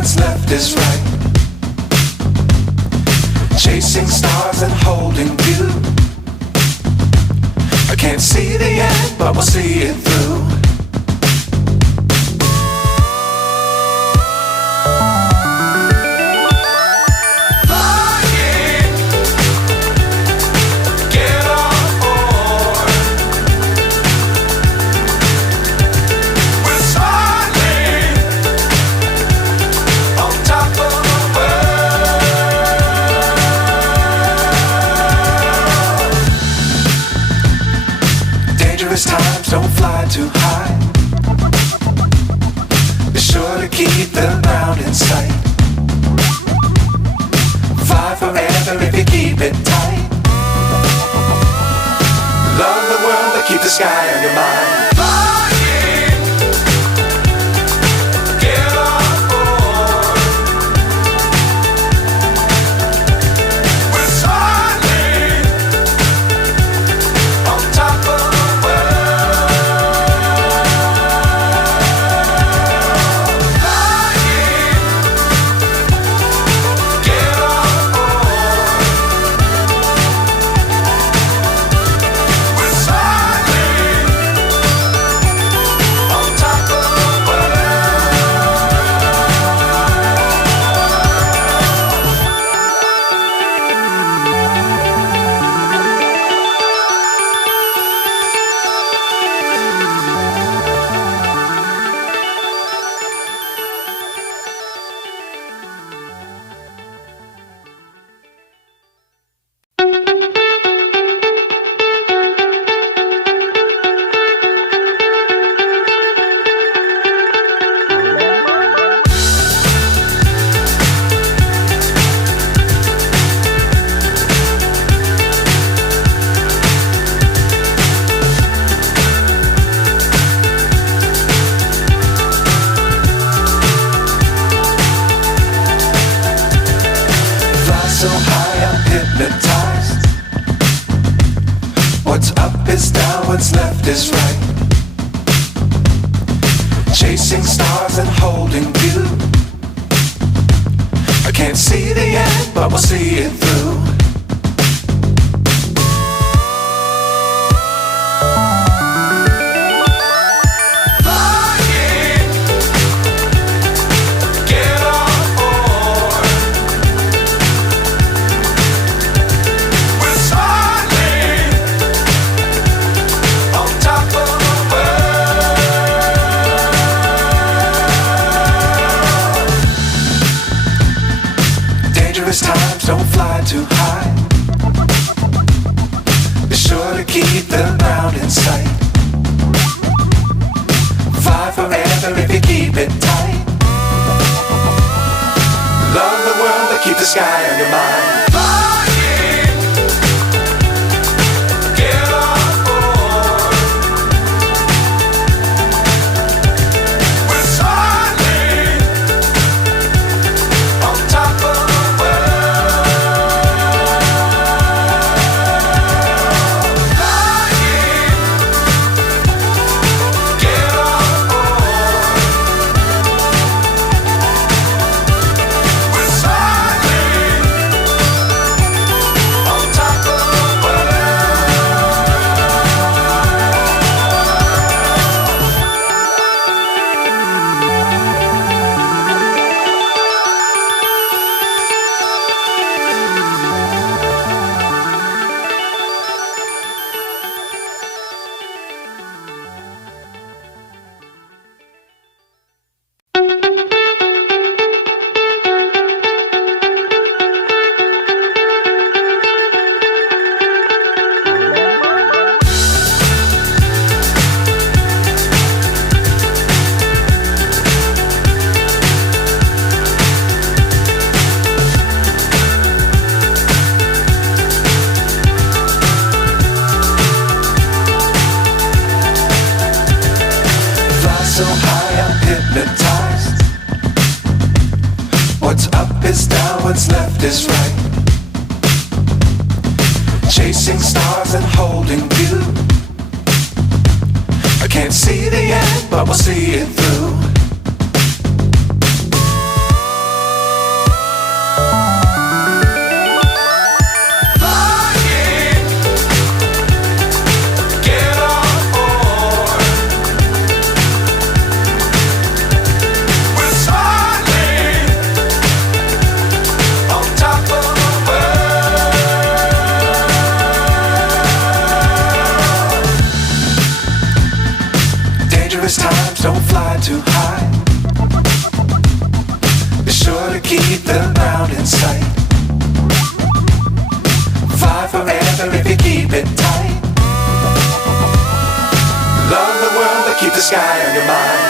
what's left is right. Chasing stars and holding you. I can't see the end, but we'll see it through. Times don't fly too high. Be sure to keep the ground in sight. Fly forever if you keep it tight. Love the world but keep the sky on your mind. So high I'm hypnotized. What's up is down, what's left is right. Chasing stars and holding you. I can't see the end, but we'll see it through. Times don't fly too high. Be sure to keep the ground in sight. Fly forever if you keep it tight. Love the world but keep the sky on your mind. So high I'm hypnotized. What's up is down, what's left is right. Chasing stars and holding you. I can't see the end, but we'll see it through. don't fly too high. Be sure to keep the ground in sight. Fly forever if you keep it tight. Love the world, but keep the sky on your mind.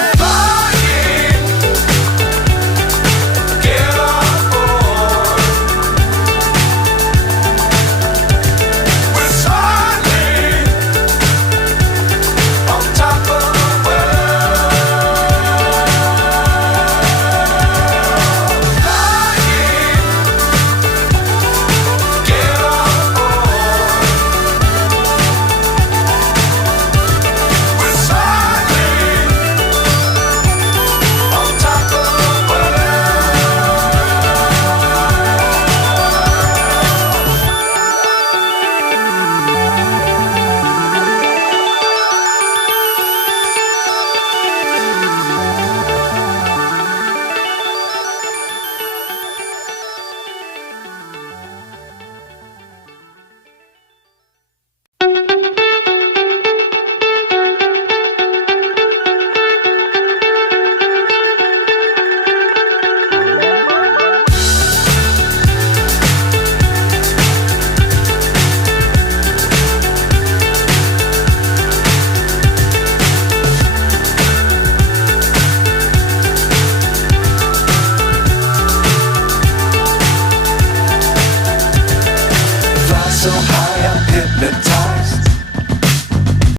So high I'm hypnotized.